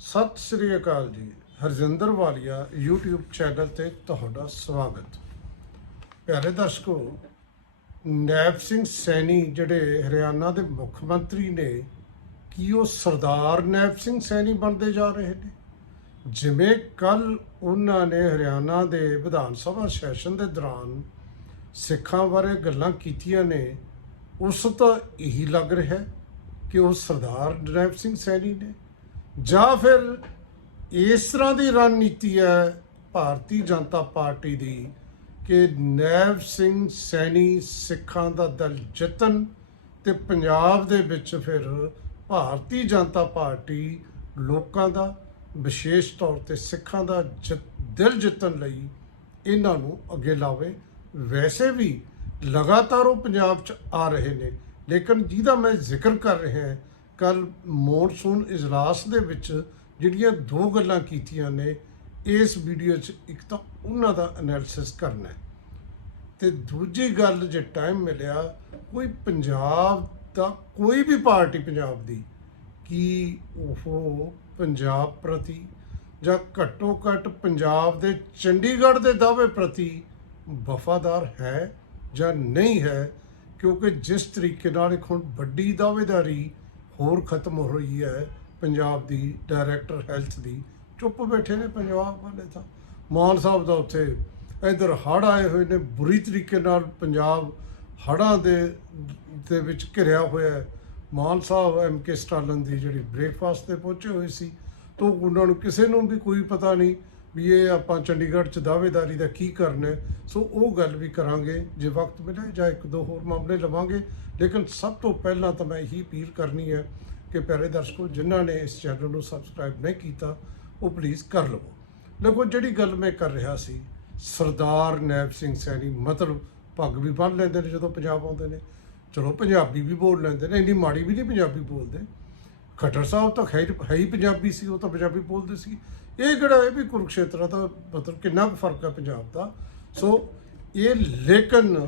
ਸਤਿ ਸ੍ਰੀ ਅਕਾਲ ਜੀ। ਹਰਜਿੰਦਰ ਵਾਲੀਆ YouTube channel ਤੇ ਤੁਹਾਡਾ ਸਵਾਗਤ। ਪਿਆਰੇ ਦਰਸ਼ਕੋ, ਨੈਬ ਸਿੰਘ ਸੈਣੀ ਜਿਹੜੇ ਹਰਿਆਣਾ ਦੇ ਮੁੱਖ ਮੰਤਰੀ ਨੇ, ਕੀ ਉਹ ਸਰਦਾਰ ਨੈਬ ਸਿੰਘ ਸੈਣੀ ਬਣਦੇ ਜਾ ਰਹੇ ਨੇ? ਜਿਵੇਂ ਕੱਲ ਉਹਨਾਂ ਨੇ ਹਰਿਆਣਾ ਦੇ ਵਿਧਾਨ ਸਭਾ ਸੈਸ਼ਨ ਦੇ ਦੌਰਾਨ ਸਿੱਖਾਂ ਬਾਰੇ ਗੱਲਾਂ ਕੀਤੀਆਂ ਨੇ, ਉਸ ਤੋਂ ਇਹੀ ਲੱਗ ਰਿਹਾ ਕਿ ਉਹ ਸਰਦਾਰ ਨੈਬ ਸਿੰਘ ਸੈਣੀ ਨੇ ਜਾਂ ਫਿਰ ਇਸ ਤਰ੍ਹਾਂ ਦੀ ਰਣਨੀਤੀ ਹੈ ਭਾਰਤੀ ਜਨਤਾ ਪਾਰਟੀ ਦੀ ਕਿ ਨੈਬ ਸਿੰਘ ਸੈਣੀ ਸਿੱਖਾਂ ਦਾ ਦਲ ਜਿੱਤਣ ਤੇ ਪੰਜਾਬ ਦੇ ਵਿੱਚ ਫਿਰ ਭਾਰਤੀ ਜਨਤਾ ਪਾਰਟੀ ਲੋਕਾਂ ਦਾ, ਵਿਸ਼ੇਸ਼ ਤੌਰ ਤੇ ਸਿੱਖਾਂ ਦਾ ਜਿੱਤ- ਦਿਲ ਜਿੱਤਣ ਲਈ ਇਹਨਾਂ ਨੂੰ ਅੱਗੇ ਲਾਵੇ। ਵੈਸੇ ਵੀ ਲਗਾਤਾਰ ਉਹ ਪੰਜਾਬ 'ਚ ਆ ਰਹੇ ਨੇ, ਲੇਕਿਨ ਜਿਹਦਾ ਮੈਂ ਜ਼ਿਕਰ ਕਰ ਰਿਹਾ ਹਾਂ ਕੱਲ ਮੌਨਸੂਨ ਇਜਲਾਸ ਦੇ ਵਿੱਚ ਜਿਹੜੀਆਂ ਦੋ ਗੱਲਾਂ ਕੀਤੀਆਂ ਨੇ, ਇਸ ਵੀਡੀਓ 'ਚ ਇੱਕ ਤਾਂ ਉਹਨਾਂ ਦਾ ਐਨਾਲਿਸਿਸ ਕਰਨਾ ਹੈ। ਤੇ ਦੂਜੀ ਗੱਲ ਜੇ ਟਾਈਮ ਮਿਲਿਆ, ਕੋਈ ਪੰਜਾਬ ਦਾ ਕੋਈ ਵੀ ਪਾਰਟੀ ਪੰਜਾਬ ਦੀ, ਕੀ ਉਹ ਪੰਜਾਬ ਪ੍ਰਤੀ ਜਾਂ ਘੱਟੋ ਘੱਟ ਪੰਜਾਬ ਦੇ ਚੰਡੀਗੜ੍ਹ ਦੇ ਦਾਅਵੇ ਪ੍ਰਤੀ ਵਫਾਦਾਰ ਹੈ ਜਾਂ ਨਹੀਂ ਹੈ? ਕਿਉਂਕਿ ਜਿਸ ਤਰੀਕੇ ਨਾਲ ਇੱਕ ਹੁਣ ਵੱਡੀ ਦਾਅਵੇਦਾਰੀ ਹੋਰ ਖਤਮ ਹੋ ਰਹੀ ਹੈ ਪੰਜਾਬ ਦੀ ਡਾਇਰੈਕਟਰ ਹੈਲਥ ਦੀ। ਚੁੱਪ ਬੈਠੇ ਨੇ ਪੰਜਾਬ ਵਾਲੇ ਤਾਂ। ਮਾਨ ਸਾਹਿਬ ਦਾ ਉੱਥੇ ਇਧਰ ਹੜ੍ਹ ਆਏ ਹੋਏ ਨੇ, ਬੁਰੀ ਤਰੀਕੇ ਨਾਲ ਪੰਜਾਬ ਹੜ੍ਹਾਂ ਦੇ ਦੇ ਵਿੱਚ ਘਿਰਿਆ ਹੋਇਆ ਹੈ। ਮਾਨ ਸਾਹਿਬ ਐਮ ਕੇ ਸਟਾਲਨ ਦੀ ਜਿਹੜੀ ਬ੍ਰੇਕਫਾਸਟ ਤੇ ਪਹੁੰਚੇ ਹੋਏ ਸੀ, ਤੋਂ ਉਹਨਾਂ ਨੂੰ ਕਿਸੇ ਨੂੰ ਵੀ ਕੋਈ ਪਤਾ ਨਹੀਂ ਵੀ ਇਹ ਆਪਾਂ ਚੰਡੀਗੜ੍ਹ ਚ ਦਾਅਵੇਦਾਰੀ ਦਾ ਕੀ ਕਰਨਾ ਸੋ ਉਹ ਗੱਲ ਵੀ ਕਰਾਂਗੇ, ਜੇ ਵਕਤ ਮਿਲੇ ਜਾਂ ਇੱਕ ਦੋ ਹੋਰ ਮਾਮਲੇ ਲਵਾਂਗੇ। ਲੇਕਿਨ ਸਭ ਤੋਂ ਪਹਿਲਾਂ ਤਾਂ ਮੈਂ ਇਹੀ ਅਪੀਲ ਕਰਨੀ ਹੈ ਕਿ ਪਿਆਰੇ ਦਰਸ਼ਕੋ, ਜਿਨ੍ਹਾਂ ਨੇ ਇਸ ਚੈਨਲ ਨੂੰ ਸਬਸਕ੍ਰਾਈਬ ਨਹੀਂ ਕੀਤਾ, ਉਹ ਪਲੀਜ਼ ਕਰ ਲਵੋ। ਦੇਖੋ, ਜਿਹੜੀ ਗੱਲ ਮੈਂ ਕਰ ਰਿਹਾ ਸੀ, ਸਰਦਾਰ ਨੈਬ ਸਿੰਘ ਸੈਣੀ ਮਤਲਬ ਪੱਗ ਵੀ ਬੰਨ੍ਹ ਲੈਂਦੇ ਨੇ ਜਦੋਂ ਪੰਜਾਬ ਆਉਂਦੇ ਨੇ। ਚਲੋ, ਪੰਜਾਬੀ ਵੀ ਬੋਲ ਲੈਂਦੇ ਨੇ, ਇੰਨੀ ਮਾੜੀ ਵੀ ਨਹੀਂ ਪੰਜਾਬੀ ਬੋਲਦੇ। ਖੱਟਰ ਸਾਹਿਬ ਤਾਂ ਖੈਰ ਹੈ ਹੀ ਪੰਜਾਬੀ ਸੀ, ਉਹ ਤਾਂ ਪੰਜਾਬੀ ਬੋਲਦੇ ਸੀ। ਇਹ ਕਿਹੜਾ ਇਹ ਵੀ ਕੁਰੂਕਸ਼ੇਤਰ ਦਾ ਮਤਲਬ ਕਿੰਨਾ ਕੁ ਫ਼ਰਕ ਹੈ ਪੰਜਾਬ ਦਾ? ਸੋ ਇਹ ਲੇਕਿਨ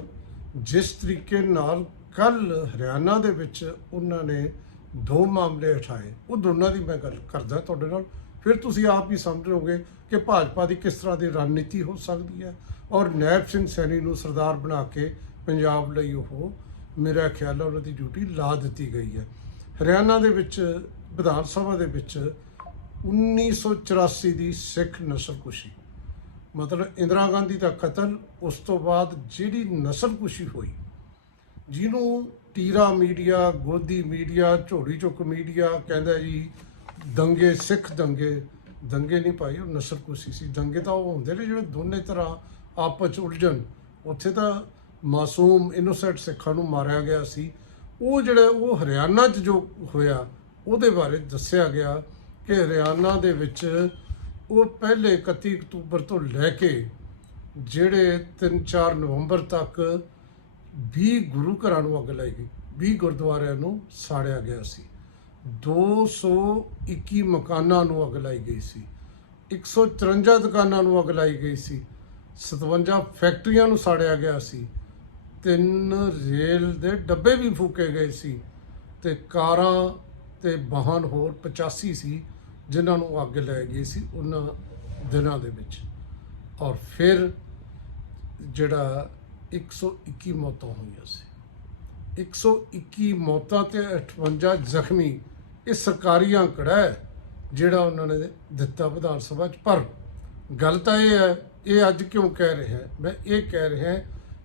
ਜਿਸ ਤਰੀਕੇ ਨਾਲ ਕੱਲ ਹਰਿਆਣਾ ਦੇ ਵਿੱਚ ਉਹਨਾਂ ਨੇ ਦੋ ਮਾਮਲੇ ਉਠਾਏ, ਉਹ ਦੋਨਾਂ ਦੀ ਮੈਂ ਗੱਲ ਕਰਦਾ ਤੁਹਾਡੇ ਨਾਲ। ਫਿਰ ਤੁਸੀਂ ਆਪ ਹੀ ਸਮਝ ਲਓਗੇ ਕਿ ਭਾਜਪਾ ਦੀ ਕਿਸ ਤਰ੍ਹਾਂ ਦੀ ਰਣਨੀਤੀ ਹੋ ਸਕਦੀ ਹੈ ਔਰ ਨੈਬ ਸਿੰਘ ਸੈਣੀ ਨੂੰ ਸਰਦਾਰ ਬਣਾ ਕੇ ਪੰਜਾਬ ਲਈ ਉਹ, ਮੇਰਾ ਖਿਆਲ ਹੈ ਉਹਨਾਂ ਦੀ ਡਿਊਟੀ ਲਾ ਦਿੱਤੀ ਗਈ ਹੈ। ਹਰਿਆਣਾ ਦੇ ਵਿੱਚ, ਵਿਧਾਨ ਸਭਾ ਦੇ ਵਿੱਚ 1984 ਦੀ ਸਿੱਖ ਨਸਲਕੁਸ਼ੀ ਮਤਲਬ ਇੰਦਰਾ ਗਾਂਧੀ ਦਾ ਕਤਲ, ਉਸ ਤੋਂ ਬਾਅਦ ਜਿਹੜੀ ਨਸਲਕੁਸ਼ੀ ਹੋਈ, ਜਿਹਨੂੰ ਟੀਰਾ ਮੀਡੀਆ, ਗੋਦੀ ਮੀਡੀਆ ਝੋੜੀ ਚੁੱਕ ਮੀਡੀਆ ਕਹਿੰਦਾ ਜੀ, ਦੰਗੇ, ਸਿੱਖ ਦੰਗੇ ਦੰਗੇ ਨਹੀਂ ਭਾਈ, ਉਹ ਨਸਲਕੁਸ਼ੀ ਸੀ। ਦੰਗੇ ਤਾਂ ਉਹ ਹੁੰਦੇ ਨੇ ਜਿਹੜੇ ਦੋਨੇ ਤਰ੍ਹਾਂ ਆਪਸ 'ਚ ਉਲਝਣ। ਉੱਥੇ ਤਾਂ ਮਾਸੂਮ ਇਨੋਸੈਂਟ ਸਿੱਖਾਂ ਨੂੰ ਮਾਰਿਆ ਗਿਆ ਸੀ। ਉਹ ਜਿਹੜਾ ਉਹ ਹਰਿਆਣਾ 'ਚ ਜੋ ਹੋਇਆ, ਉਹਦੇ ਬਾਰੇ ਦੱਸਿਆ ਗਿਆ। ਕਿ ਹਰਿਆਣਾ ਦੇ ਵਿੱਚ ਉਹ ਪਹਿਲੇ 31 ਅਕਤੂਬਰ ਤੋਂ ਲੈ ਕੇ ਜਿਹੜੇ 3-4 ਨਵੰਬਰ ਤੱਕ 20 ਗੁਰੂ ਘਰਾਂ ਨੂੰ ਅੱਗ ਲਾਈ ਗਈ 20 ਗੁਰਦੁਆਰਿਆਂ ਨੂੰ ਸਾੜਿਆ ਗਿਆ ਸੀ। 221 ਮਕਾਨਾਂ ਨੂੰ ਅੱਗ ਲਾਈ ਗਈ ਸੀ। 153 ਦੁਕਾਨਾਂ ਨੂੰ ਅੱਗ ਲਾਈ ਗਈ ਸੀ। 57 ਫੈਕਟਰੀਆਂ ਨੂੰ ਸਾੜਿਆ ਗਿਆ ਸੀ। ਤਿੰਨ ਰੇਲ ਦੇ ਡੱਬੇ ਵੀ ਫੂਕੇ ਗਏ ਸੀ ਤੇ ਕਾਰਾਂ ਤੇ ਵਾਹਨ ਹੋਰ 85 ਸੀ। ਜਿਨ੍ਹਾਂ ਨੂੰ ਅੱਗ ਲੈ ਗਈ ਸੀ ਉਹਨਾਂ ਦਿਨਾਂ ਦੇ ਵਿੱਚ। ਔਰ ਫਿਰ ਜਿਹੜਾ 121 ਮੌਤਾਂ ਹੋਈਆਂ ਸੀ। 121 ਮੌਤਾਂ ਤੇ 58 ਜ਼ਖਮੀ ਇਹ ਸਰਕਾਰੀ ਅੰਕੜਾ ਹੈ, ਜਿਹੜਾ ਉਹਨਾਂ ਨੇ ਦਿੱਤਾ ਵਿਧਾਨ ਸਭਾ 'ਚ। ਪਰ ਗੱਲ ਤਾਂ ਇਹ ਹੈ, ਇਹ ਅੱਜ ਕਿਉਂ ਕਹਿ ਰਿਹਾ ਮੈਂ ਇਹ ਕਹਿ ਰਿਹਾ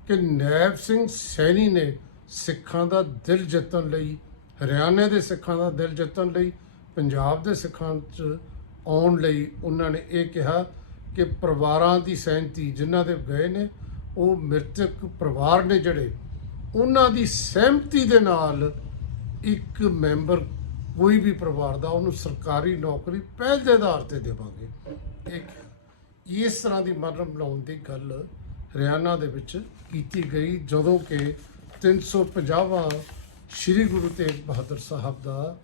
ਕਿ ਨੈਬ ਸਿੰਘ ਸੈਣੀ ਨੇ ਸਿੱਖਾਂ ਦਾ ਦਿਲ ਜਿੱਤਣ ਲਈ, ਹਰਿਆਣੇ ਦੇ ਸਿੱਖਾਂ ਦਾ ਦਿਲ ਜਿੱਤਣ ਲਈ ਪੰਜਾਬ ਦੇ ਸਿੱਖਾਂ 'ਚ ਆਉਣ ਲਈ ਉਹਨਾਂ ਨੇ ਇਹ ਕਿਹਾ ਕਿ ਪਰਿਵਾਰਾਂ ਦੀ ਸਹਿਮਤੀ ਜਿਨ੍ਹਾਂ ਦੇ ਗਏ ਨੇ, ਉਹ ਮ੍ਰਿਤਕ ਪਰਿਵਾਰ ਨੇ ਜਿਹੜੇ, ਉਹਨਾਂ ਦੀ ਸਹਿਮਤੀ ਦੇ ਨਾਲ ਇੱਕ ਮੈਂਬਰ ਕੋਈ ਵੀ ਪਰਿਵਾਰ ਦਾ ਉਹਨੂੰ ਸਰਕਾਰੀ ਨੌਕਰੀ ਪਹਿਲ ਦੇ ਆਧਾਰ ਤੇ ਦੇਵਾਂਗੇ। ਇੱਕ ਇਸ ਤਰ੍ਹਾਂ ਦੀ ਮਰਨ ਬਣਾਉਣ ਦੀ ਗੱਲ ਹਰਿਆਣਾ ਦੇ ਵਿੱਚ ਕੀਤੀ ਗਈ, ਜਦੋਂ ਕਿ 350ਵਾਂ ਸ੍ਰੀ ਗੁਰੂ ਤੇਗ ਬਹਾਦਰ ਸਾਹਿਬ ਦਾ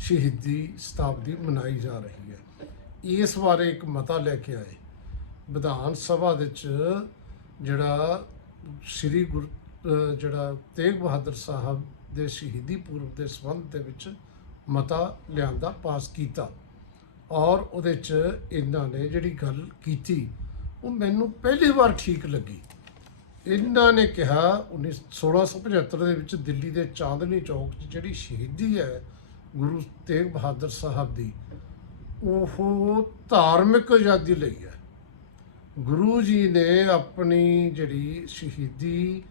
ਸ਼ਹੀਦੀ ਸ਼ਤਾਬਦੀ ਮਨਾਈ ਜਾ ਰਹੀ ਹੈ। ਇਸ ਬਾਰੇ ਇੱਕ ਮਤਾ ਲੈ ਕੇ ਆਏ। ਵਿਧਾਨ ਸਭਾ ਦੇ ਵਿੱਚ ਜਿਹੜਾ ਸ੍ਰੀ ਗੁਰੂ ਜਿਹੜਾ ਤੇਗ ਬਹਾਦਰ ਸਾਹਿਬ ਦੇ ਸ਼ਹੀਦੀ ਪੂਰਵ ਦੇ ਸੰਬੰਧ ਦੇ ਵਿੱਚ ਮਤਾ ਲਿਆਂਦਾ ਪਾਸ ਕੀਤਾ। ਔਰ ਉਹਦੇ ਚ ਇਹਨਾਂ ਨੇ ਜਿਹੜੀ ਗੱਲ ਕੀਤੀ, ਉਹ ਮੈਨੂੰ ਪਹਿਲੀ ਵਾਰ ਠੀਕ ਲੱਗੀ। ਇਹਨਾਂ ਨੇ ਕਿਹਾ 19 1675 ਦੇ ਵਿੱਚ ਦਿੱਲੀ ਦੇ ਚਾਂਦਨੀ ਚੌਕ 'ਚ ਜਿਹੜੀ ਸ਼ਹੀਦੀ ਹੈ ਗੁਰੂ ਤੇਗ ਬਹਾਦਰ ਸਾਹਿਬ ਦੀ ਉਹ ਧਾਰਮਿਕ ਆਜ਼ਾਦੀ ਲਈ ਹੈ। ਗੁਰੂ ਜੀ ਨੇ ਆਪਣੀ ਜਿਹੜੀ ਸ਼ਹੀਦੀ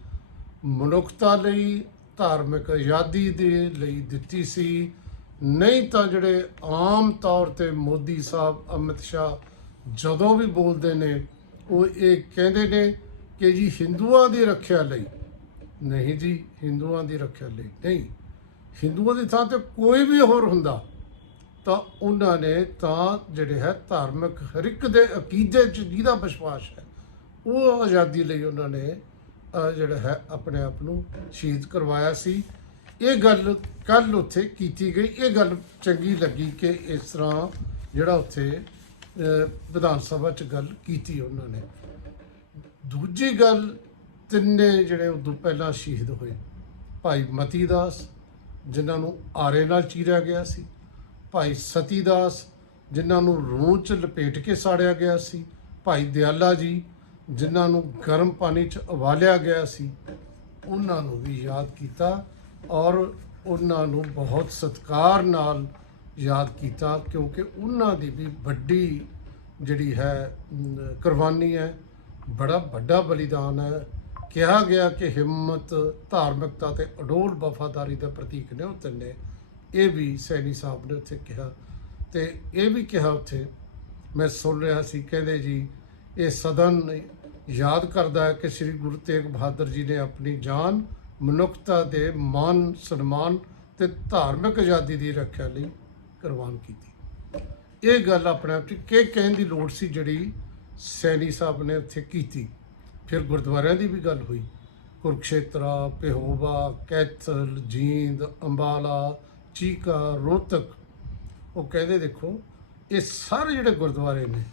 ਮਨੁੱਖਤਾ ਲਈ, ਧਾਰਮਿਕ ਆਜ਼ਾਦੀ ਦੇ ਲਈ ਦਿੱਤੀ ਸੀ, ਨਹੀਂ ਤਾਂ ਜਿਹੜੇ ਆਮ ਤੌਰ ਤੇ ਮੋਦੀ ਸਾਹਿਬ, ਅਮਿਤ ਸ਼ਾਹ ਜਦੋਂ ਵੀ ਬੋਲਦੇ ਨੇ, ਉਹ ਇਹ ਕਹਿੰਦੇ ਨੇ ਕਿ ਜੀ ਹਿੰਦੂਆਂ ਦੀ ਰੱਖਿਆ ਲਈ। ਨਹੀਂ ਜੀ, ਹਿੰਦੂਆਂ ਦੀ ਰੱਖਿਆ ਲਈ ਨਹੀਂ। ਹਿੰਦੂਆਂ ਦੀ ਥਾਂ ਤੇ ਕੋਈ ਵੀ ਹੋਰ ਹੁੰਦਾ, ਤਾਂ ਉਹਨਾਂ ਨੇ ਤਾਂ ਜਿਹੜੇ ਹੈ ਧਾਰਮਿਕ ਹਰ ਇੱਕ ਦੇ ਅਕੀਦੇ 'ਚ ਜਿਹਦਾ ਵਿਸ਼ਵਾਸ ਹੈ, ਉਹ ਆਜ਼ਾਦੀ ਲਈ ਉਹਨਾਂ ਨੇ ਜਿਹੜਾ ਹੈ ਆਪਣੇ ਆਪ ਨੂੰ ਸ਼ਹੀਦ ਕਰਵਾਇਆ ਸੀ। ਇਹ ਗੱਲ ਕੱਲ ਉੱਥੇ ਕੀਤੀ ਗਈ। ਇਹ ਗੱਲ ਚੰਗੀ ਲੱਗੀ ਕਿ ਇਸ ਤਰ੍ਹਾਂ ਜਿਹੜਾ ਉੱਥੇ ਵਿਧਾਨ ਸਭਾ 'ਚ ਗੱਲ ਕੀਤੀ ਉਹਨਾਂ ਨੇ। ਦੂਜੀ ਗੱਲ, ਤਿੰਨੇ ਜਿਹੜੇ ਉਦੋਂ ਪਹਿਲਾਂ ਸ਼ਹੀਦ ਹੋਏ, ਭਾਈ ਮਤੀ ਦਾਸ ਜਿਨ੍ਹਾਂ ਨੂੰ ਆਰੇ ਨਾਲ ਚੀਰਿਆ ਗਿਆ ਸੀ। ਭਾਈ ਸਤੀ ਦਾਸ ਜਿਨ੍ਹਾਂ ਨੂੰ ਰੂਹ 'ਚ ਲਪੇਟ ਕੇ ਸਾੜਿਆ ਗਿਆ ਸੀ। ਭਾਈ ਦਿਆਲਾ ਜੀ, ਜਿਨ੍ਹਾਂ ਨੂੰ ਗਰਮ ਪਾਣੀ 'ਚ ਉਬਾਲਿਆ ਗਿਆ ਸੀ। ਉਹਨਾਂ ਨੂੰ ਵੀ ਯਾਦ ਕੀਤਾ ਔਰ ਉਹਨਾਂ ਨੂੰ ਬਹੁਤ ਸਤਿਕਾਰ ਨਾਲ ਯਾਦ ਕੀਤਾ ਕਿਉਂਕਿ ਉਹਨਾਂ ਦੀ ਵੀ ਵੱਡੀ ਜਿਹੜੀ ਹੈ ਕੁਰਬਾਨੀ ਹੈ, ਬੜਾ ਵੱਡਾ ਬਲੀਦਾਨ ਹੈ। ਕਿਹਾ ਗਿਆ ਕਿ ਹਿੰਮਤ, ਧਾਰਮਿਕਤਾ ਤੇ ਅਡੋਲ ਵਫਾਦਾਰੀ ਦਾ ਪ੍ਰਤੀਕ ਨੇ ਉਹ ਤਿੰਨੇ। ਇਹ ਵੀ ਸੈਣੀ ਸਾਹਿਬ ਨੇ ਉੱਥੇ ਕਿਹਾ। ਤੇ ਇਹ ਵੀ ਕਿਹਾ ਉੱਥੇ, ਮੈਂ ਸੁਣ ਰਿਹਾ ਸੀ, ਕਹਿੰਦੇ ਜੀ, ਇਹ ਸਦਨ ਯਾਦ ਕਰਦਾ ਹੈ ਕਿ ਸ੍ਰੀ ਗੁਰੂ ਤੇਗ ਬਹਾਦਰ ਜੀ ਨੇ ਆਪਣੀ ਜਾਨ, ਮਨੁੱਖਤਾ ਦੇ ਮਾਨ, ਸਨਮਾਨ ਤੇ ਧਾਰਮਿਕ ਆਜ਼ਾਦੀ ਦੀ ਰੱਖਿਆ ਲਈ ਕੁਰਬਾਨ ਕੀਤੀ। ਇਹ ਗੱਲ ਆਪਣੇ ਆਪ 'ਚ ਕਿ ਕਹਿਣ ਦੀ ਲੋੜ ਸੀ ਜਿਹੜੀ ਸੈਣੀ ਸਾਹਿਬ ਨੇ ਉੱਥੇ ਕੀਤੀ। ਫਿਰ ਗੁਰਦੁਆਰਿਆਂ ਦੀ ਵੀ ਗੱਲ ਹੋਈ। ਕੁਰਕਸ਼ੇਤਰਾ, ਪਿਹੋਵਾ, ਕੈਥਲ, ਜੀਂਦ, ਅੰਬਾਲਾ, ਚੀਕਾ, ਰੋਹਤਕ। ਉਹ ਕਹਿੰਦੇ ਦੇਖੋ, ਇਹ ਸਾਰੇ ਜਿਹੜੇ ਗੁਰਦੁਆਰੇ ਨੇ,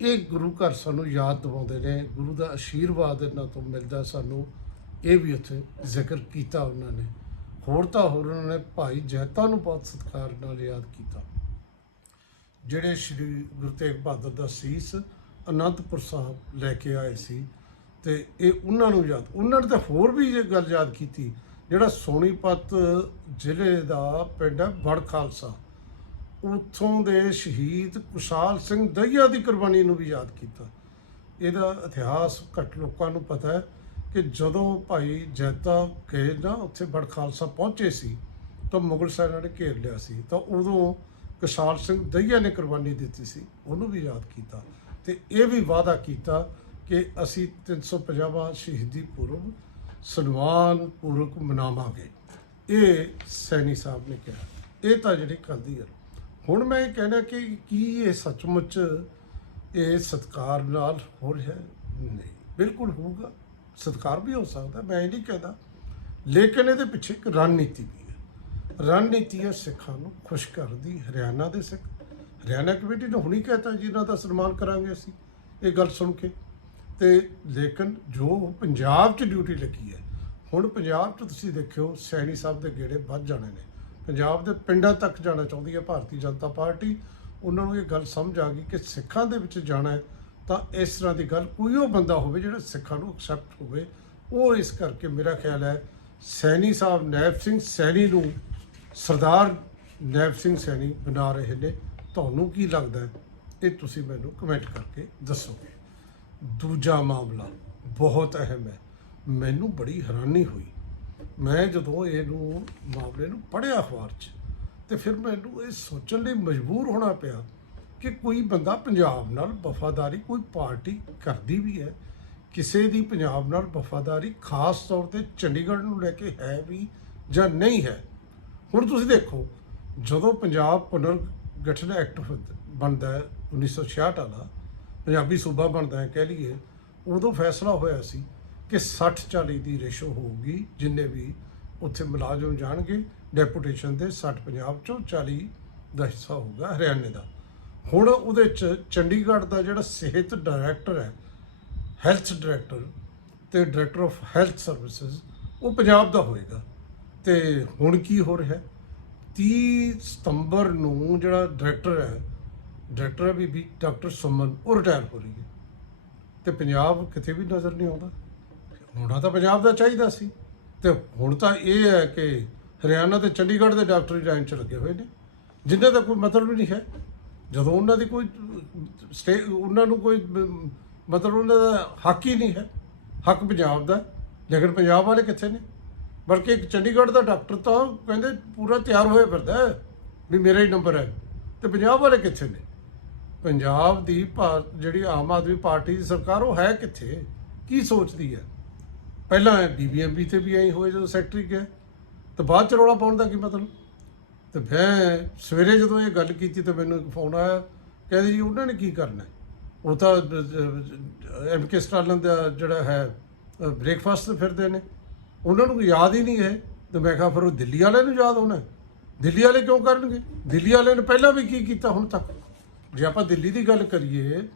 ਇਹ ਗੁਰੂ ਘਰ ਸਾਨੂੰ ਯਾਦ ਦਿਵਾਉਂਦੇ ਨੇ, ਗੁਰੂ ਦਾ ਆਸ਼ੀਰਵਾਦ ਇਹਨਾਂ ਤੋਂ ਮਿਲਦਾ ਸਾਨੂੰ। ਇਹ ਵੀ ਉੱਥੇ ਜ਼ਿਕਰ ਕੀਤਾ ਉਹਨਾਂ ਨੇ। ਹੋਰ ਤਾਂ ਹੋਰ ਉਹਨਾਂ ਨੇ ਭਾਈ ਜੈਤਾ ਨੂੰ ਬਹੁਤ ਸਤਿਕਾਰ ਨਾਲ ਯਾਦ ਕੀਤਾ। ਜਿਹੜੇ ਸ਼੍ਰੀ ਗੁਰੂ ਤੇਗ ਬਹਾਦਰ ਦਾ ਸੀਸ ਅਨੰਦਪੁਰ ਸਾਹਿਬ ਲੈ ਕੇ ਆਏ ਸੀ ਤੇ ਇਹ ਉਹਨਾਂ ਨੂੰ ਯਾਦ, ਉਹਨਾਂ ਨੇ ਤਾਂ ਹੋਰ ਵੀ ਇਹ ਗੱਲ ਯਾਦ ਕੀਤੀ, ਜਿਹੜਾ ਸੋਨੀਪਤ ਜ਼ਿਲ੍ਹੇ ਦਾ ਪਿੰਡ ਹੈ ਬੜ ਖਾਲਸਾ। ਉੱਥੋਂ ਦੇ ਸ਼ਹੀਦ ਕੁਸ਼ਾਲ ਸਿੰਘ ਦਹੀਆ ਦੀ ਕੁਰਬਾਨੀ ਨੂੰ ਵੀ ਯਾਦ ਕੀਤਾ। ਇਹਦਾ ਇਤਿਹਾਸ ਘੱਟ ਲੋਕਾਂ ਨੂੰ ਪਤਾ ਹੈ ਕਿ ਜਦੋਂ ਭਾਈ ਜੈਤਾ ਗਏ ਨਾ ਉੱਥੇ ਬੜ ਖਾਲਸਾ ਪਹੁੰਚੇ ਸੀ, ਤਾਂ ਮੁਗਲ ਸੈਨਾ ਨੇ ਘੇਰ ਲਿਆ ਸੀ, ਤਾਂ ਉਦੋਂ ਕੁਸ਼ਾਲ ਸਿੰਘ ਦਈਆ ਨੇ ਕੁਰਬਾਨੀ ਦਿੱਤੀ ਸੀ, ਉਹਨੂੰ ਵੀ ਯਾਦ ਕੀਤਾ। ਤੇ ਇਹ ਵੀ ਵਾਅਦਾ ਕੀਤਾ ਕਿ ਅਸੀਂ 350ਵਾਂ ਸ਼ਹੀਦੀ ਪੁਰਬ ਸਨਮਾਨ ਪੂਰਵਕ ਮਨਾਵਾਂਗੇ। ਇਹ ਸੈਣੀ ਸਾਹਿਬ ਨੇ ਕਿਹਾ। ਇਹ ਤਾਂ ਜਿਹੜੀ ਕਰਦੀ ਹੈ ਹੁਣ ਮੈਂ ਇਹ ਕਹਿਣਾ ਕਿ ਕੀ ਇਹ ਸੱਚਮੁੱਚ ਇਹ ਸਤਕਾਰ ਨਾਲ ਹੋ ਰਿਹਾ ਨਹੀਂ, ਬਿਲਕੁਲ ਹੋਊਗਾ। ਸਤਕਾਰ ਵੀ ਹੋ ਸਕਦਾ, ਮੈਂ ਇਹ ਨਹੀਂ ਕਹਿੰਦਾ। ਲੇਕਿਨ ਇਹਦੇ ਪਿੱਛੇ ਇੱਕ ਰਣਨੀਤੀ ਵੀ ਹੈ। ਰਣਨੀਤੀ ਹੈ ਸਿੱਖਾਂ ਨੂੰ ਖੁਸ਼ ਕਰਦੀ, ਹਰਿਆਣਾ ਦੇ ਸਿੱਖ। ਹਰਿਆਣਾ ਕਮੇਟੀ ਨੇ ਹੁਣੀ ਕਹਿਤਾ ਜੀ, ਇਹਨਾਂ ਦਾ ਸਨਮਾਨ ਕਰਾਂਗੇ ਅਸੀਂ। ਇਹ ਗੱਲ ਸੁਣ ਕੇ। ਤੇ ਲੇਕਿਨ ਜੋ ਪੰਜਾਬ 'ਚ ਡਿਊਟੀ ਲੱਗੀ ਹੈ, ਹੁਣ ਪੰਜਾਬ 'ਚ ਤੁਸੀਂ ਦੇਖਿਓ ਸੈਣੀ ਸਾਹਿਬ ਦੇ ਗੇੜੇ ਵੱਧ ਜਾਣੇ ਨੇ। ਪੰਜਾਬ ਦੇ ਪਿੰਡਾਂ ਤੱਕ ਜਾਣਾ ਚਾਹੁੰਦੀ ਹੈ ਭਾਰਤੀ ਜਨਤਾ ਪਾਰਟੀ। ਉਹਨਾਂ ਨੂੰ ਇਹ ਗੱਲ ਸਮਝ ਆ ਗਈ ਕਿ ਸਿੱਖਾਂ ਦੇ ਵਿੱਚ ਜਾਣਾ ਹੈ ਤਾਂ ਇਸ ਤਰ੍ਹਾਂ ਦੀ ਗੱਲ ਕੋਈ ਉਹ ਬੰਦਾ ਹੋਵੇ ਜਿਹੜਾ ਸਿੱਖਾਂ ਨੂੰ ਐਕਸੈਪਟ ਹੋਵੇ। ਉਹ ਇਸ ਕਰਕੇ ਮੇਰਾ ਖਿਆਲ ਹੈ ਸੈਣੀ ਸਾਹਿਬ, ਨੈਬ ਸਿੰਘ ਸੈਣੀ ਨੂੰ ਸਰਦਾਰ ਨੈਬ ਸਿੰਘ ਸੈਣੀ ਬਣਾ ਰਹੇ ਨੇ। ਤੁਹਾਨੂੰ ਕੀ ਲੱਗਦਾ ਇਹ ਤੁਸੀਂ ਮੈਨੂੰ ਕਮੈਂਟ ਕਰਕੇ ਦੱਸੋਗੇ ਦੂਜਾ ਮਾਮਲਾ ਬਹੁਤ ਅਹਿਮ ਹੈ। ਮੈਨੂੰ ਬੜੀ ਹੈਰਾਨੀ ਹੋਈ। ਮੈਂ ਜਦੋਂ ਇਹਨੂੰ ਮਾਮਲੇ ਨੂੰ ਪੜ੍ਹਿਆ ਅਖਬਾਰ 'ਚ, ਤੇ ਫਿਰ ਮੈਨੂੰ ਇਹ ਸੋਚਣ ਲਈ ਮਜਬੂਰ ਹੋਣਾ ਪਿਆ ਕਿ ਕੋਈ ਬੰਦਾ ਪੰਜਾਬ ਨਾਲ ਵਫਾਦਾਰੀ ਕੋਈ ਪਾਰਟੀ ਕਰਦੀ ਵੀ ਹੈ, ਕਿਸੇ ਦੀ ਪੰਜਾਬ ਨਾਲ ਵਫਾਦਾਰੀ ਖਾਸ ਤੌਰ ਤੇ ਚੰਡੀਗੜ੍ਹ ਨੂੰ ਲੈ ਕੇ ਹੈ ਵੀ ਜਾਂ ਨਹੀਂ ਹੈ। ਹੁਣ ਤੁਸੀਂ ਦੇਖੋ, ਜਦੋਂ ਪੰਜਾਬ ਪੁਨਰ ਗਠਨ ਐਕਟ ਬਣਦਾ ਹੈ 1966 ਵਾਲਾ ਪੰਜਾਬੀ ਸੂਬਾ ਬਣਦਾ ਹੈ, ਕਹਿ ਲਈਏ, ਉਦੋਂ ਫੈਸਲਾ ਹੋਇਆ ਸੀ ਕਿ 60 40 ਦੀ ਰੇਸ਼ੋ ਹੋਊਗੀ, ਜਿੰਨੇ ਵੀ ਉੱਥੇ ਮੁਲਾਜ਼ਮ ਜਾਣਗੇ, ਡੈਪੂਟੇਸ਼ਨ ਦੇ 60 ਪੰਜਾਬ ਚੋਂ 40 ਦਾ ਹਿੱਸਾ ਹੋਊਗਾ ਹਰਿਆਣੇ ਦਾ। ਹੁਣ ਉਹਦੇ ਚ ਚੰਡੀਗੜ੍ਹ ਦਾ ਜਿਹੜਾ ਸਿਹਤ ਡਾਇਰੈਕਟਰ ਹੈ, ਹੈਲਥ ਡਾਇਰੈਕਟਰ ਤੇ ਡਾਇਰੈਕਟਰ ਆਫ ਹੈਲਥ ਸਰਵਿਸਿਜ਼, ਉਹ ਪੰਜਾਬ ਦਾ ਹੋਏਗਾ। ਤੇ ਹੁਣ ਕੀ ਹੋ ਰਿਹਾ ਹੈ? 30 ਸਤੰਬਰ ਨੂੰ ਜਿਹੜਾ ਡਾਇਰੈਕਟਰ ਹੈ ਡਾਇਰੈਕਟਰ ਹੈ ਬੀਬੀ, ਡਾਕਟਰ ਸੁਮਨ, ਉਹ ਰਿਟਾਇਰ ਹੋ ਰਹੀ ਹੈ। ਤੇ ਪੰਜਾਬ ਕਿਤੇ ਵੀ ਨਜ਼ਰ ਨਹੀਂ ਆਉਂਦਾ। ਹੋਣਾ ਤਾਂ ਪੰਜਾਬ ਦਾ ਚਾਹੀਦਾ ਸੀ। ਤੇ ਹੁਣ ਤਾਂ ਇਹ ਹੈ ਕਿ ਹਰਿਆਣਾ ਤੇ ਚੰਡੀਗੜ੍ਹ ਦੇ ਡਾਕਟਰੀ ਲਾਈਨ 'ਚ ਲੱਗੇ ਹੋਏ ਨੇ। ਜਿਨ੍ਹਾਂ ਦਾ ਕੋਈ ਮਤਲਬ ਨਹੀਂ ਹੈ। ਜਦੋਂ ਉਹਨਾਂ ਦੀ ਕੋਈ, ਸਟੇ, ਉਹਨਾਂ ਨੂੰ ਕੋਈ, ਮਤਲਬ ਉਹਨਾਂ ਦਾ ਹੱਕ ਹੀ ਨਹੀਂ ਹੈ। ਹੱਕ ਪੰਜਾਬ ਦਾ ਹੈ। ਲੇਕਿਨ ਪੰਜਾਬ ਵਾਲੇ ਕਿੱਥੇ ਨੇ? ਬਲਕਿ ਇੱਕ ਚੰਡੀਗੜ੍ਹ ਦਾ ਡਾਕਟਰ ਤਾਂ ਕਹਿੰਦੇ ਪੂਰਾ ਤਿਆਰ ਹੋਇਆ ਫਿਰਦਾ ਵੀ ਮੇਰਾ ਹੀ ਨੰਬਰ ਹੈ। ਤੇ ਪੰਜਾਬ ਵਾਲੇ ਕਿੱਥੇ ਨੇ? ਪੰਜਾਬ ਦੀ ਭਾ- ਜਿਹੜੀ ਆਮ ਆਦਮੀ ਪਾਰਟੀ ਦੀ ਸਰਕਾਰ, ਉਹ ਹੈ ਕਿੱਥੇ? ਕੀ ਸੋਚਦੀ ਹੈ? ਪਹਿਲਾਂ ਬੀਬੀਐਮਬੀ ਤੇ ਵੀ ਐਂ ਹੋਏ ਜਦੋਂ ਸੈਕਟਰੀ ਗਏ, ਤਾਂ ਬਾਅਦ ਚ ਰੌਲਾ ਪਾਉਣ ਦਾ ਕੀ ਮਤਲਬ? ਤੇ ਮੈਂ ਸਵੇਰੇ ਜਦੋਂ ਇਹ ਗੱਲ ਕੀਤੀ ਤਾਂ ਮੈਨੂੰ ਇੱਕ ਫੋਨ ਆਇਆ, ਕਹਿੰਦੇ ਜੀ ਉਹਨਾਂ ਨੇ ਕੀ ਕਰਨਾ ਉਹ ਤਾਂ ਐਮ ਕੇ ਸਟਾਲਨ ਦਾ ਜਿਹੜਾ ਹੈ ਬ੍ਰੇਕਫਾਸਟ ਤੇ ਫਿਰਦੇ ਨੇ। ਉਹਨਾਂ ਨੂੰ ਯਾਦ ਹੀ ਨਹੀਂ ਹੈ। ਤੇ ਮੈਂ ਕਿਹਾ ਫਿਰ ਉਹ ਦਿੱਲੀ ਵਾਲਿਆਂ ਨੂੰ ਯਾਦ ਹੋਣਾ ਦਿੱਲੀ ਵਾਲੇ ਕਿਉਂ ਕਰਨਗੇ? ਦਿੱਲੀ ਵਾਲਿਆਂ ਨੇ ਪਹਿਲਾਂ ਵੀ ਕੀ ਕੀਤਾ ਹੁਣ ਤੱਕ? ਜੇ ਆਪਾਂ ਦਿੱਲੀ ਦੀ ਗੱਲ ਕਰੀਏ,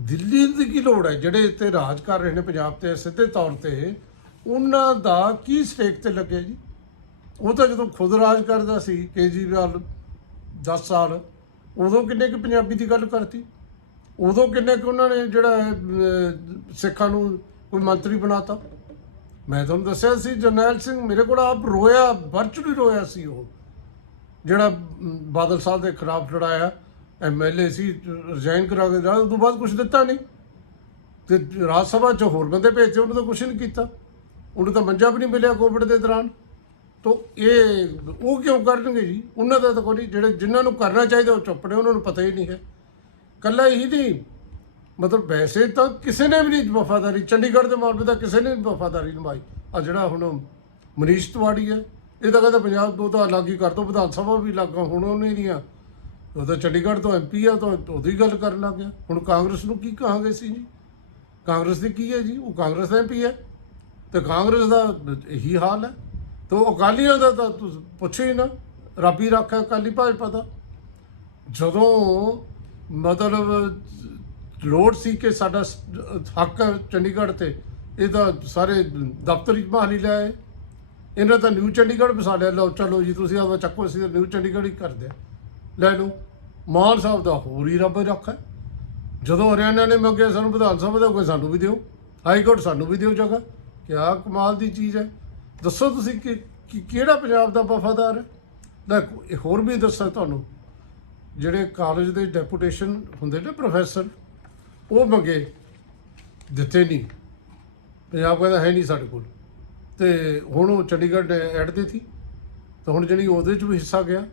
ਦਿੱਲੀ ਦੀ ਕੀ ਲੋੜ ਹੈ? ਜਿਹੜੇ ਇੱਥੇ ਰਾਜ ਕਰ ਰਹੇ ਨੇ ਪੰਜਾਬ ਤੇ, ਸਿੱਧੇ ਤੌਰ ਤੇ, ਉਹਨਾਂ ਦਾ ਕੀ ਸਟੇਕ ਤੇ ਲੱਗੇ ਜੀ? ਉਹ ਤਾਂ ਜਦੋਂ ਖੁਦ ਰਾਜ ਕਰਦਾ ਸੀ, ਕੇਜਰੀਵਾਲ 10 ਸਾਲ, ਉਦੋਂ ਕਿੰਨੇ ਕੁ ਪੰਜਾਬੀ ਦੀ ਗੱਲ ਕਰਤੀ? ਉਦੋਂ ਕਿੰਨੇ ਕੁ ਉਹਨਾਂ ਨੇ ਜਿਹੜਾ ਸਿੱਖਾਂ ਨੂੰ ਕੋਈ ਮੰਤਰੀ ਬਣਾਤਾ? ਮੈਂ ਤੁਹਾਨੂੰ ਦੱਸਿਆ ਸੀ, ਜਰਨੈਲ ਸਿੰਘ ਮੇਰੇ ਕੋਲ ਆਪ ਰੋਇਆ ਵਰਚੁਅਲੀ ਰੋਇਆ ਸੀ ਉਹ। ਜਿਹੜਾ ਬਾਦਲ ਸਾਹਿਬ ਦੇ ਖਿਲਾਫ ਲੜਾਇਆ ਐਮਐਲਏ ਸੀ ਰਿਜ਼ਾਈਨ ਕਰਾ ਕੇ ਜਾ ਤੋਂ ਬਾਅਦ ਕੁਝ ਦਿੱਤਾ ਨਹੀਂ। ਤੇ ਰਾਜ ਸਭਾ ਚ ਹੋਰ ਬੰਦੇ ਭੇਜੇ ਉਹਨੂੰ ਤਾਂ ਕੁਝ ਨਹੀਂ ਕੀਤਾ। ਉਹਨੂੰ ਤਾਂ ਮੰਜਾ ਵੀ ਨਹੀਂ ਮਿਲਿਆ ਕੋਵਿਡ ਦੇ ਦੌਰਾਨ। ਤੋ ਇਹ ਉਹ ਕਿਉਂ ਕਰਨਗੇ ਜੀ? ਉਹਨਾਂ ਦਾ ਤਾਂ ਕੋਈ ਨਹੀਂ, ਜਿਹੜੇ ਜਿਨ੍ਹਾਂ ਨੂੰ ਕਰਨਾ ਚਾਹੀਦਾ ਉਹ ਚੁੱਪ ਨੇ ਉਹਨਾਂ ਨੂੰ ਪਤਾ ਹੀ ਨਹੀਂ ਹੈ। ਕੱਲਾ ਇਹੀ ਨਹੀਂ ਮਤਲਬ ਵੈਸੇ ਤਾਂ ਕਿਸੇ ਨੇ ਵੀ ਨਹੀਂ ਵਫਾਦਾਰੀ ਚੰਡੀਗੜ੍ਹ ਦੇ ਮਾਮਲੇ ਦਾ ਕਿਸੇ ਨੇ ਵੀ ਵਫਾਦਾਰੀ ਨਿਭਾਈ। ਆ ਜਿਹੜਾ ਹੁਣ ਮਨੀਸ਼ ਤਿਵਾੜੀ ਹੈ ਇਹ ਤਾਂ ਕਹਿੰਦਾ ਪੰਜਾਬ ਤੋਂ ਤਾਂ ਅਲੱਗ ਹੀ ਕਰ ਦੋ ਵਿਧਾਨ ਸਭਾ ਵੀ ਲੱਗਾ ਹੁਣ ਉਹਨੇ ਦੀਆਂ ਉਹ ਤਾਂ ਚੰਡੀਗੜ੍ਹ ਤੋਂ ਐਮਪੀ ਆ ਤਾਂ ਉਹਦੀ ਗੱਲ ਕਰਨ ਲੱਗ ਗਿਆ। ਹੁਣ ਕਾਂਗਰਸ ਨੂੰ ਕੀ ਕਹਾਂਗੇ ਸੀ ਜੀ? ਕਾਂਗਰਸ ਦੀ ਕੀ ਹੈ ਜੀ? ਉਹ ਕਾਂਗਰਸ ਦਾ ਐਮਪੀ ਹੈ। ਤੇ ਕਾਂਗਰਸ ਦਾ ਇਹੀ ਹਾਲ ਹੈ। ਤੇ ਉਹ ਅਕਾਲੀਆਂ ਦਾ ਤਾਂ ਤੁਸੀਂ ਪੁੱਛੋ ਹੀ ਨਾ। ਰੱਬ ਹੀ ਰੱਖਿਆ ਅਕਾਲੀ ਭਾਜਪਾ ਦਾ। ਜਦੋਂ ਮਤਲਬ ਲੋੜ ਸੀ ਕਿ ਸਾਡਾ ਹੱਕ ਹੈ ਚੰਡੀਗੜ੍ਹ ਤੇ, ਇਹ ਤਾਂ ਸਾਰੇ ਦਫ਼ਤਰ ਹੀ ਬਹਾਲੀ ਲੈ ਇਹਨਾਂ ਤਾਂ ਨਿਊ ਚੰਡੀਗੜ੍ਹ ਵਸਾ ਲਿਆ। ਲਓ, ਚਲੋ ਜੀ, ਤੁਸੀਂ ਆਪਦਾ ਚੱਕੋ, ਅਸੀਂ ਤਾਂ ਨਿਊ ਚੰਡੀਗੜ੍ਹ ਹੀ ਕਰਦੇ ਲੈ ਲਓ। ਮਾਨ ਸਾਹਿਬ ਦਾ ਹੋਰ ਹੀ ਰੱਬ ਰੱਖਾ ਜਦੋਂ ਹਰਿਆਣਾ ਨੇ ਮੰਗਿਆ ਸਾਨੂੰ ਵਿਧਾਨ ਸਭਾ ਦਾ ਕੋਈ ਸਾਨੂੰ ਵੀ ਦਿਓ। ਹਾਈ ਕੋਰਟ ਸਾਨੂੰ ਵੀ ਦਿਓ ਜਗ੍ਹਾ। ਕਿਆ ਕਮਾਲ ਦੀ ਚੀਜ਼ ਹੈ। ਦੱਸੋ ਤੁਸੀਂ ਕਿ ਕਿਹੜਾ ਪੰਜਾਬ ਦਾ ਵਫਾਦਾਰ ਹੈ? ਲੈ, ਇਹ ਹੋਰ ਵੀ ਦੱਸਾਂ ਤੁਹਾਨੂੰ। ਜਿਹੜੇ ਕਾਲਜ ਦੇ ਡੈਪੂਟੇਸ਼ਨ ਹੁੰਦੇ ਨੇ ਪ੍ਰੋਫੈਸਰ ਉਹ ਮੰਗੇ। ਦਿੱਤੇ ਨਹੀਂ। ਪੰਜਾਬ ਕਹਿੰਦਾ ਹੈ ਨਹੀਂ ਸਾਡੇ ਕੋਲ। ਤੇ ਹੁਣ ਉਹ ਚੰਡੀਗੜ੍ਹ ਨੇ ਐਡ ਦਿੱਤੀ। ਤਾਂ ਹੁਣ ਜਿਹੜੀ ਉਹਦੇ ਚ ਵੀ ਹਿੱਸਾ ਗਿਆ।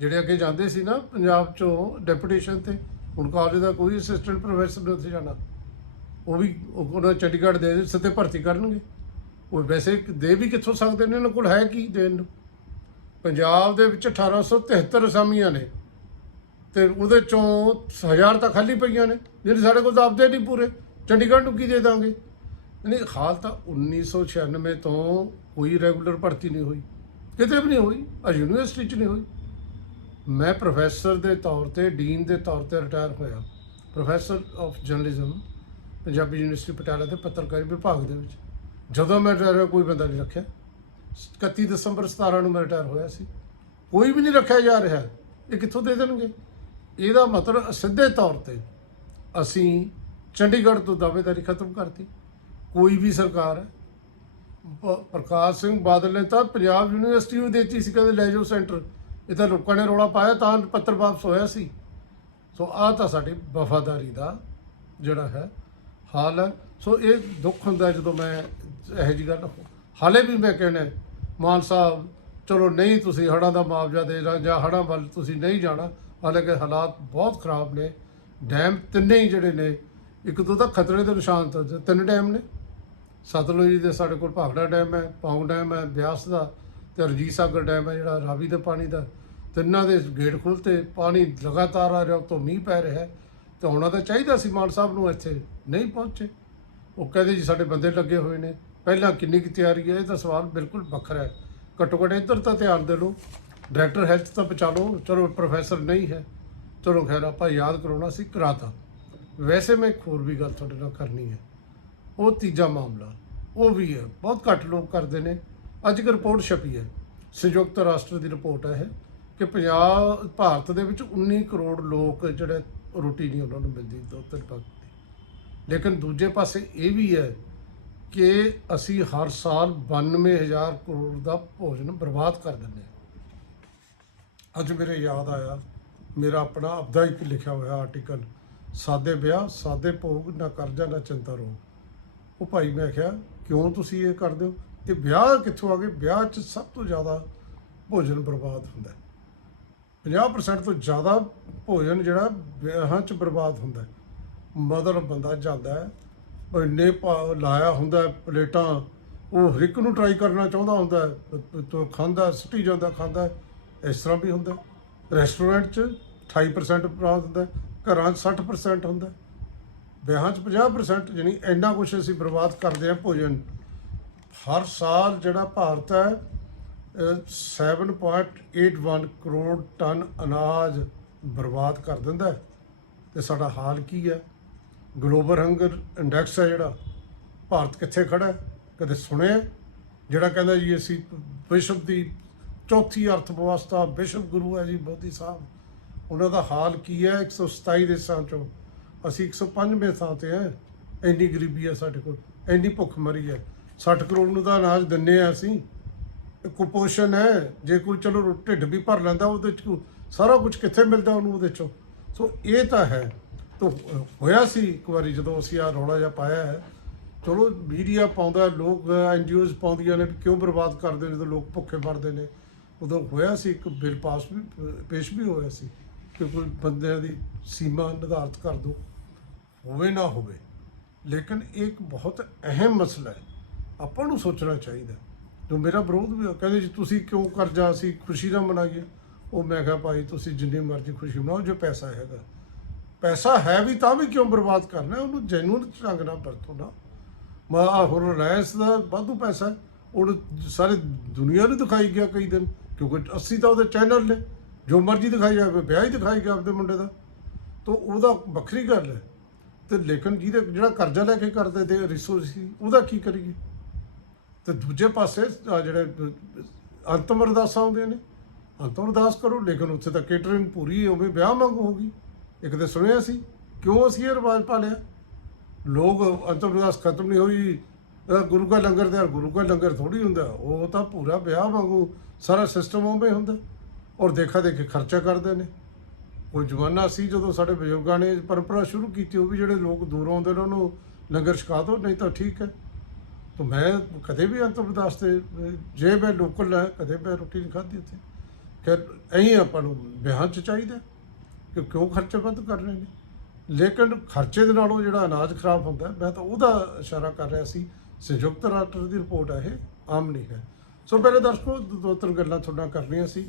ਜਿਹੜੇ ਅੱਗੇ ਜਾਂਦੇ ਸੀ ਨਾ ਪੰਜਾਬ ਚੋਂ ਡੈਪੂਟੇਸ਼ਨ ਤੇ, ਹੁਣ ਕਾਲਜ ਦਾ ਕੋਈ ਅਸਿਸਟੈਂਟ ਪ੍ਰੋਫੈਸਰ ਨਹੀਂ ਉੱਥੇ ਜਾਣਾ। ਉਹ ਵੀ ਉਹਨਾਂ ਚੰਡੀਗੜ੍ਹ ਦੇ ਸਿੱਧੇ ਭਰਤੀ ਕਰਨਗੇ। ਉਹ ਵੈਸੇ ਦੇ ਵੀ ਕਿੱਥੋਂ ਸਕਦੇ ਨੇ, ਉਹਨਾਂ ਕੋਲ ਹੈ ਕੀ ਦੇਣ ਨੂੰ? ਪੰਜਾਬ ਦੇ ਵਿੱਚ 1873 ਅਸਾਮੀਆਂ ਨੇ ਤੇ ਉਹਦੇ ਚੋਂ ਹਜ਼ਾਰ ਤਾਂ ਖਾਲੀ ਪਈਆਂ ਨੇ, ਜਿਹੜੇ ਸਾਡੇ ਕੋਲ ਤਾਂ ਨਹੀਂ ਪੂਰੇ। ਚੰਡੀਗੜ੍ਹ ਨੂੰ ਕੀ ਦੇ ਦਾਂਗੇ? ਨਹੀਂ, ਹਾਲ ਤਾਂ 1996 ਤੋਂ ਕੋਈ ਰੈਗੂਲਰ ਭਰਤੀ ਨਹੀਂ ਹੋਈ। ਕਿਤੇ ਵੀ ਨਹੀਂ ਹੋਈ ਆ ਯੂਨੀਵਰਸਿਟੀ 'ਚ ਨਹੀਂ ਹੋਈ। ਮੈਂ ਪ੍ਰੋਫੈਸਰ ਦੇ ਤੌਰ ਤੇ ਡੀਨ ਦੇ ਤੌਰ ਤੇ ਰਿਟਾਇਰ ਹੋਇਆ। Professor of journalism Punjabi university Patiala ਦੇ ਪੱਤਰਕਾਰੀ ਵਿਭਾਗ ਦੇ ਵਿੱਚ। ਜਦੋਂ ਮੈਂ ਰਿਟਾਇਰ ਹੋਇਆ, ਕੋਈ ਬੰਦਾ ਨਹੀਂ ਰੱਖਿਆ। 31 ਦਸੰਬਰ 17 ਨੂੰ ਮੈਂ ਰਿਟਾਇਰ ਹੋਇਆ ਸੀ। ਕੋਈ ਵੀ ਨਹੀਂ ਰੱਖਿਆ ਜਾ ਰਿਹਾ। ਇਹ ਕਿੱਥੋਂ ਦੇ ਦੇਣਗੇ? ਇਹਦਾ ਮਤਲਬ ਸਿੱਧੇ ਤੌਰ ਤੇ ਅਸੀਂ ਚੰਡੀਗੜ੍ਹ ਤੋਂ ਦਾਅਵੇਦਾਰੀ ਖਤਮ ਕਰਤੀ। ਕੋਈ ਵੀ ਸਰਕਾਰ ਹੈ ਪ- ਪ੍ਰਕਾਸ਼ ਸਿੰਘ ਬਾਦਲ ਨੇ ਤਾਂ ਪੰਜਾਬ ਯੂਨੀਵਰਸਿਟੀ ਨੂੰ ਦੇਤੀ ਸੀ, ਕਹਿੰਦੇ ਲੈ ਜਾਓ ਸੈਂਟਰ। ਇੱਥੇ ਲੋਕਾਂ ਨੇ ਰੌਲਾ ਪਾਇਆ, ਤਾਂ ਪੱਤਰ ਵਾਪਸ ਹੋਇਆ ਸੀ। ਸੋ ਆਹ ਤਾਂ ਸਾਡੀ ਵਫਾਦਾਰੀ ਦਾ ਜਿਹੜਾ ਹੈ ਹਾਲ ਹੈ। ਸੋ ਇਹ ਦੁੱਖ ਹੁੰਦਾ ਜਦੋਂ ਮੈਂ ਇਹੋ ਜਿਹੀ ਗੱਲ ਹਾਲੇ ਵੀ ਮੈਂ ਕਹਿੰਦਾ ਮਾਨ ਸਾਹਿਬ, ਚਲੋ ਨਹੀਂ ਤੁਸੀਂ ਹੜ੍ਹਾਂ ਦਾ ਮੁਆਵਜ਼ਾ ਦੇ ਰਹੇ ਜਾਂ ਹੜ੍ਹਾਂ ਵੱਲ ਤੁਸੀਂ ਨਹੀਂ ਜਾਣਾ, ਹਾਲਾਂਕਿ ਹਾਲਾਤ ਬਹੁਤ ਖਰਾਬ ਨੇ। ਡੈਮ ਤਿੰਨੇ ਹੀ ਜਿਹੜੇ ਨੇ, ਇੱਕ ਦੋ ਤਾਂ ਖਤਰੇ ਦੇ ਨਿਸ਼ਾਨ ਤੋਂ ਤਿੰਨ ਡੈਮ ਨੇ। ਸਤਲੁਜ ਦੇ ਸਾਡੇ ਕੋਲ ਭਾਗੜਾ ਡੈਮ ਹੈ, ਪੌਂਗ ਡੈਮ ਹੈ, ਬਿਆਸ ਦਾ ਤੇ ਰਣਜੀਤ ਸਾਗਰ ਡੈਮ ਹੈ ਜਿਹੜਾ ਰਾਵੀ ਦੇ ਪਾਣੀ ਦਾ। ਤਿੰਨਾਂ ਦੇ ਗੇਟ ਖੁੱਲ੍ਹਤੇ ਪਾਣੀ ਲਗਾਤਾਰ ਆ ਰਿਹਾ, ਉੱਤੋਂ ਮੀਂਹ ਪੈ ਰਿਹਾ ਹੈ। ਤੇ ਆਉਣਾ ਤਾਂ ਚਾਹੀਦਾ ਸੀ ਮਾਨ ਸਾਹਿਬ ਨੂੰ ਇੱਥੇ ਨਹੀਂ ਪਹੁੰਚੇ। ਉਹ ਕਹਿੰਦੇ ਜੀ ਸਾਡੇ ਬੰਦੇ ਲੱਗੇ ਹੋਏ ਨੇ। ਪਹਿਲਾਂ ਕਿੰਨੀ ਕੀ ਤਿਆਰੀ ਹੈ, ਇਹ ਤਾਂ ਸਵਾਲ ਬਿਲਕੁਲ ਵੱਖਰਾ ਹੈ। ਘੱਟੋ ਘੱਟ ਇੱਧਰ ਤਾਂ ਧਿਆਨ ਦੇ ਲਓ। ਡਾਇਰੈਕਟਰ ਹੈਲਥ ਤਾਂ ਬਚਾ ਲਓ। ਚਲੋ ਪ੍ਰੋਫੈਸਰ ਨਹੀਂ ਹੈ। ਚਲੋ ਖੈਰ, ਆਪਾਂ ਯਾਦ ਕਰਾਉਣਾ ਸੀ ਕਰਾਤਾ ਵੈਸੇ ਮੈਂ ਇੱਕ ਹੋਰ ਵੀ ਗੱਲ ਤੁਹਾਡੇ ਨਾਲ ਕਰਨੀ ਹੈ। ਉਹ ਤੀਜਾ ਮਾਮਲਾ। ਉਹ ਵੀ ਹੈ। ਬਹੁਤ ਘੱਟ ਲੋਕ ਕਰਦੇ ਨੇ। ਅੱਜ ਇੱਕ ਰਿਪੋਰਟ ਛਪੀ ਹੈ। ਸੰਯੁਕਤ ਰਾਸ਼ਟਰ ਦੀ ਰਿਪੋਰਟ ਹੈ ਇਹ ਕਿ ਪੰਜਾਬ, ਭਾਰਤ ਦੇ ਵਿੱਚ 19 ਕਰੋੜ ਲੋਕ ਜਿਹੜੇ ਰੋਟੀ ਨਹੀਂ ਉਹਨਾਂ ਨੂੰ ਮਿਲਦੀ ਦੋ ਤਿੰਨ ਵਕਤ ਲੇਕਿਨ ਦੂਜੇ ਪਾਸੇ ਇਹ ਵੀ ਹੈ ਕਿ ਅਸੀਂ ਹਰ ਸਾਲ 92000 ਕਰੋੜ ਦਾ ਭੋਜਨ ਬਰਬਾਦ ਕਰ ਦਿੰਦੇ ਹਾਂ। ਅੱਜ ਮੇਰੇ ਯਾਦ ਆਇਆ, ਮੇਰਾ ਆਪਣਾ, ਆਪਦਾ ਇੱਕ ਲਿਖਿਆ ਹੋਇਆ ਆਰਟੀਕਲ ਸਾਦੇ ਵਿਆਹ, ਸਾਦੇ ਭੋਗ, ਨਾ ਕਰਜ਼ਾ, ਨਾ ਚਿੰਤਾ ਰੋਗ ਉਹ ਭਾਈ ਮੈਂ ਕਿਹਾ, ਕਿਉਂ ਤੁਸੀਂ ਇਹ ਕਰਦੇ ਹੋ? ਤੇ ਵਿਆਹ ਕਿੱਥੋਂ ਆ ਗਏ? ਵਿਆਹ 'ਚ ਸਭ ਤੋਂ ਜ਼ਿਆਦਾ ਭੋਜਨ ਬਰਬਾਦ ਹੁੰਦਾ ਹੈ। 50% ਤੋਂ ਜ਼ਿਆਦਾ ਭੋਜਨ ਜਿਹੜਾ ਵਿਆਹਾਂ 'ਚ ਬਰਬਾਦ ਹੁੰਦਾ ਹੈ। ਮਤਲਬ ਬੰਦਾ ਜਾਂਦਾ ਹੈ ਇੰਨੇ ਭਾ- ਲਾਇਆ ਹੁੰਦਾ ਪਲੇਟਾਂ, ਉਹ ਹਰ ਇੱਕ ਨੂੰ ਟਰਾਈ ਕਰਨਾ ਚਾਹੁੰਦਾ ਹੁੰਦਾ ਤੋ ਖਾਂਦਾ ਸਿੱਟੀ ਜਾਂਦਾ ਖਾਂਦਾ ਇਸ ਤਰ੍ਹਾਂ ਵੀ ਹੁੰਦਾ ਰੈਸਟੋਰੈਂਟ 'ਚ 28% ਬਰਬਾਦ ਹੁੰਦਾ ਘਰਾਂ 'ਚ 60% ਹੁੰਦਾ ਵਿਆਹਾਂ 'ਚ 50% ਯਾਨੀ ਇੰਨਾ ਕੁਝ ਅਸੀਂ ਬਰਬਾਦ ਕਰਦੇ ਹਾਂ ਭੋਜਨ। ਹਰ ਸਾਲ ਜਿਹੜਾ ਭਾਰਤ ਹੈ, ਅਹ 7.81 ਕਰੋੜ ਟਨ ਅਨਾਜ ਬਰਬਾਦ ਕਰ ਦਿੰਦਾ ਹੈ। ਤੇ ਸਾਡਾ ਹਾਲ ਕੀ ਹੈ? ਗਲੋਬਲ ਹੰਗਰ ਇੰਡੈਕਸ ਹੈ ਜਿਹੜਾ। ਭਾਰਤ ਕਿੱਥੇ ਖੜਾ ਹੈ? ਕਦੇ ਸੁਣਿਆ ਜਿਹੜਾ ਕਹਿੰਦਾ ਜੀ ਅਸੀਂ ਵਿਸ਼ਵ ਦੀ ਚੌਥੀ ਅਰਥ ਵਿਵਸਥਾ ਵਿਸ਼ਵ ਗੁਰੂ ਹੈ ਜੀ, ਮੋਦੀ ਸਾਹਿਬ। ਉਹਨਾਂ ਦਾ ਹਾਲ ਕੀ ਹੈ? 127 ਦੇਸ਼ਾਂ ਚੋਂ। ਅਸੀਂ 105ਵੇਂ ਥਾਂ ਤੇ ਹੈ। ਇੰਨੀ ਗਰੀਬੀ ਹੈ ਸਾਡੇ ਕੋਲ। ਇੰਨੀ ਭੁੱਖਮਰੀ ਹੈ। 60 ਕਰੋੜ ਨੂੰ ਤਾਂ ਅਨਾਜ ਦਿੰਨੇ ਆ ਅਸੀਂ। ਇਹ ਕੁਪੋਸ਼ਣ ਹੈ, ਜੇ ਕੋਈ ਚਲੋ ਢਿੱਡ ਵੀ ਭਰ ਲੈਂਦਾ, ਉਹਦੇ ਚ ਸਾਰਾ ਕੁਝ ਕਿੱਥੇ ਮਿਲਦਾ ਉਹਨੂੰ ਉਹਦੇ ਚੋਂ? ਸੋ ਇਹ ਤਾਂ ਹੈ। ਤੋ, ਹੋਇਆ ਸੀ ਇੱਕ ਵਾਰੀ ਜਦੋਂ ਅਸੀਂ ਆ ਰੌਲਾ ਜਿਹਾ ਪਾਇਆ ਹੈ। ਚਲੋ ਮੀਡੀਆ ਪਾਉਂਦਾ, ਲੋਕ ਐਨਜੀਓਜ਼ ਪਾਉਂਦੀਆਂ ਨੇ ਕਿਉਂ ਬਰਬਾਦ ਕਰਦੇ ਨੇ, ਜਦੋਂ ਲੋਕ ਭੁੱਖੇ ਮਰਦੇ ਨੇ। ਉਦੋਂ ਹੋਇਆ ਸੀ ਇੱਕ ਬਿੱਲ ਪਾਸ ਵੀ, ਪੇਸ਼ ਵੀ ਹੋਇਆ ਸੀ ਕਿ ਕੋਈ ਬੰਦਿਆਂ ਦੀ ਸੀਮਾ ਨਿਰਧਾਰਤ ਕਰ ਦੋ। ਹੋਵੇ ਨਾ ਹੋਵੇ। ਲੇਕਿਨ ਇਹ ਇੱਕ ਬਹੁਤ ਅਹਿਮ ਮਸਲਾ ਹੈ। ਆਪਾਂ ਨੂੰ ਸੋਚਣਾ ਚਾਹੀਦਾ। ਜੋ ਮੇਰਾ ਵਿਰੋਧ ਵੀ ਹੋਇਆ, ਕਹਿੰਦੇ ਜੀ ਤੁਸੀਂ ਕਿਉਂ ਕਰਜ਼ਾ ਅਸੀਂ ਖੁਸ਼ੀ ਨਾਲ ਮਨਾਈਏ? ਉਹ ਮੈਂ ਕਿਹਾ ਭਾਈ ਤੁਸੀਂ ਜਿੰਨੀ ਮਰਜ਼ੀ ਖੁਸ਼ੀ ਮਨਾਓ ਜੋ ਪੈਸਾ ਹੈਗਾ। ਪੈਸਾ ਹੈ ਵੀ ਤਾਂ ਵੀ ਕਿਉਂ ਬਰਬਾਦ ਕਰਨਾ ਉਹਨੂੰ ਜੈਨੂਨ ਢੰਗ ਨਾਲ ਵਰਤੋ ਨਾ। ਮਾ ਹੁਣ ਰਿਲਾਇੰਸ ਦਾ ਵਾਧੂ ਪੈਸਾ ਹੈ, ਉਹ ਸਾਰੇ ਦੁਨੀਆ ਨੂੰ ਦਿਖਾਈ ਗਿਆ ਕਈ ਦਿਨ ਕਿਉਂਕਿ 80 ਤਾਂ ਉਹਦੇ ਚੈਨਲ ਨੇ। ਜੋ ਮਰਜ਼ੀ ਦਿਖਾਈ ਜਾਵੇ ਵਿਆਹ ਹੀ ਦਿਖਾਈ ਗਿਆ ਆਪਦੇ ਮੁੰਡੇ ਦਾ। ਤਾਂ ਉਹਦਾ ਵੱਖਰੀ ਗੱਲ ਹੈ। ਤੇ ਲੇਕਿਨ ਜਿਹਦੇ ਜਿਹੜਾ ਕਰਜ਼ਾ ਲੈ ਕੇ ਕਰਦੇ ਤੇ ਰਿਸੋਰਸ ਸੀ ਉਹਦਾ ਕੀ ਕਰੀਏ? ਤੇ ਦੂਜੇ ਪਾਸੇ ਆਹ ਜਿਹੜੇ ਅੰਤਮ ਅਰਦਾਸਾਂ ਆਉਂਦੀਆਂ ਨੇ। ਅੰਤਮ ਅਰਦਾਸ ਕਰੋ, ਲੇਕਿਨ ਉੱਥੇ ਤਾਂ ਕੇਟਰਿੰਗ ਪੂਰੀ ਉਵੇਂ ਵਿਆਹ ਵਾਂਗੂ ਹੋ ਗਈ। ਇੱਕ ਤੇ ਸੁਣਿਆ ਸੀ, ਕਿਉਂ ਅਸੀਂ ਇਹ ਰਿਵਾਜ ਪਾਲਿਆ? ਲੋਕ ਅੰਤਮ ਅਰਦਾਸ ਖਤਮ ਨਹੀਂ ਹੋਈ, ਅਹ ਗੁਰੂ ਕਾ ਲੰਗਰ ਤੇ ਯਾਰ ਗੁਰੂ ਕਾ ਲੰਗਰ ਥੋੜੀ ਹੁੰਦਾ। ਉਹ ਤਾਂ ਪੂਰਾ ਵਿਆਹ ਵਾਂਗੂ, ਸਾਰਾ ਸਿਸਟਮ ਉਵੇਂ ਹੁੰਦਾ। ਔਰ ਦੇਖਾ ਦੇਖੇ ਖਰਚਾ ਕਰਦੇ ਨੇ। ਕੋਈ ਜਵਾਨਾ ਸੀ ਜਦੋਂ ਸਾਡੇ ਬਜ਼ੁਰਗਾਂ ਨੇ ਇਹ ਪਰੰਪਰਾ ਸ਼ੁਰੂ ਕੀਤੀ, ਉਹ ਵੀ ਜਿਹੜੇ ਲੋਕ ਦੂਰੋਂ ਆਉਂਦੇ ਨੇ, ਉਹਨੂੰ ਲੰਗਰ ਛਕਾ ਦਿਓ ਨਹੀਂ ਤਾਂ ਠੀਕ ਹੈ। ਤਾਂ ਮੈਂ ਕਦੇ ਵੀ ਅੰਤਮ ਬਰਦਾਸ਼ਤ ਜੇ ਮੈਂ ਲੋਕਲ ਹੈ, ਕਦੇ ਮੈਂ ਰੋਟੀ ਨਹੀਂ ਖਾਧੀ ਉੱਥੇ ਖੈਰ, ਐਂ ਆਪਾਂ ਨੂੰ ਵਿਆਹਾਂ 'ਚ ਚਾਹੀਦਾ ਕਿ ਕਿਉਂ ਖਰਚੇ ਵੱਧ ਕਰ ਰਹੇ ਨੇ? ਲੇਕਿਨ ਖਰਚੇ ਦੇ ਨਾਲੋਂ ਜਿਹੜਾ ਅਨਾਜ ਖਰਾਬ ਹੁੰਦਾ, ਮੈਂ ਤਾਂ ਉਹਦਾ ਇਸ਼ਾਰਾ ਕਰ ਰਿਹਾ ਸੀ। ਸੰਯੁਕਤ ਰਾਸ਼ਟਰ ਦੀ ਰਿਪੋਰਟ ਹੈ ਇਹ, ਆਮ ਨਹੀਂ ਹੈ। ਸੋ ਮੇਰੇ ਦਰਸ਼ਕੋ, ਦੋ ਤਿੰਨ ਗੱਲਾਂ ਤੁਹਾਡਾ ਕਰਨੀਆਂ ਸੀ।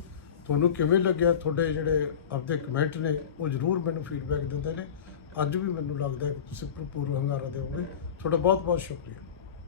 ਤੁਹਾਨੂੰ ਕਿਵੇਂ ਲੱਗਿਆ? ਤੁਹਾਡੇ ਜਿਹੜੇ ਆਪਦੇ ਕਮੈਂਟ ਨੇ, ਉਹ ਜ਼ਰੂਰ ਮੈਨੂੰ ਫੀਡਬੈਕ ਦਿੰਦੇ ਨੇ। ਅੱਜ ਵੀ ਮੈਨੂੰ ਲੱਗਦਾ ਕਿ ਤੁਸੀਂ ਭਰਪੂਰ ਹੰਗਾਰਾ ਦਿਓਗੇ। ਤੁਹਾਡਾ ਬਹੁਤ ਬਹੁਤ ਸ਼ੁਕਰੀਆ।